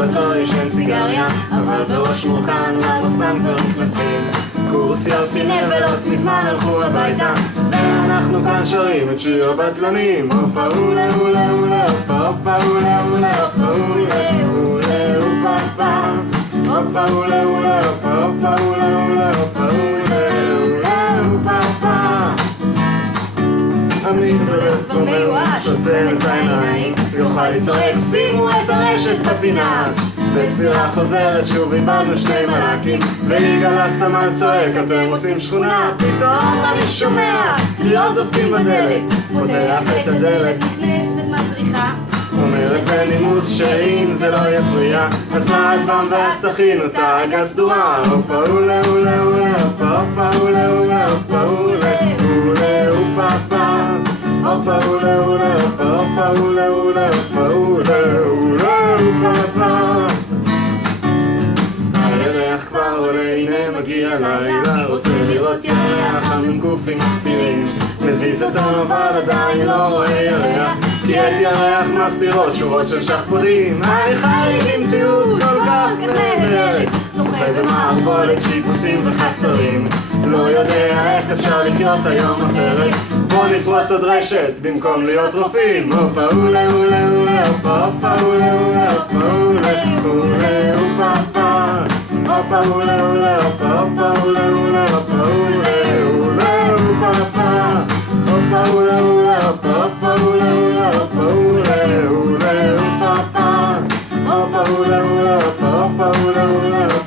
עוד לא ישן סיגריה, אבל בראש מורכן למחסן כבר נכנסים. קורס יוסי נבלות מזמן הלכו הביתה, ואנחנו כאן שרים את שיר הבטלנים. הופה אולה אולה אולה, הופה הופה אולה אולה, הופה אולה אולה הופה הופה, הופה אולה אולה, הופה הופה אולה אולה, הופה אולה אולה הופה הופה. עמית בלב כבר מיואש, עוצם את העיניים, יוחאי צועק שימו את הרשת בפינה. בספירה חוזרת שוב איבדנו שני מלאקים, ויגאל הסמל צועק אתם עושים שכונה. פתאום אני שומע קריאות דופקים בדלת, פותח את הדלת, נכנסת מדריכה, אומרת בנימוס שאם זה לא יפריע אז לעד פעם ואז תכינו את ההגה סדורה. הופה אולה אולה אולה, הופה הופה אולה אולה, הופה אולה אולה הופה הופה, הופה אולה אולה, הופה הופה אולה אולה, הופה אולה אולה הופה הופה. הירח כבר עולה, הנה מגיע לילה, רוצה לראות ירח, המ"קים מסתירים, מזיז את אבל עדיין לא רואה ירח, כי את ירח מסתירות שורות של שכפודים. ההליכה במציאות כל כך נהדרת, שוחה במערבולת שיפוצים וחסרים, לא יודע איך אפשר לחיות היום אחרת, בוא נפרוס עוד רשת במקום להיות רופאים. הופה אולה אולה אולה, הופה הופה אולה אולה, הופה אולה אולה הופה הופה, הופה אולה אולה, הופה הופה אולה אולה, הופה אולה אולה הופה הופה, הופה אולה אולה, הופה הופה אולה אולה, הופה אולה אולה הופה הופה, הופה אולה אולה, הופה הופה אולה אולה.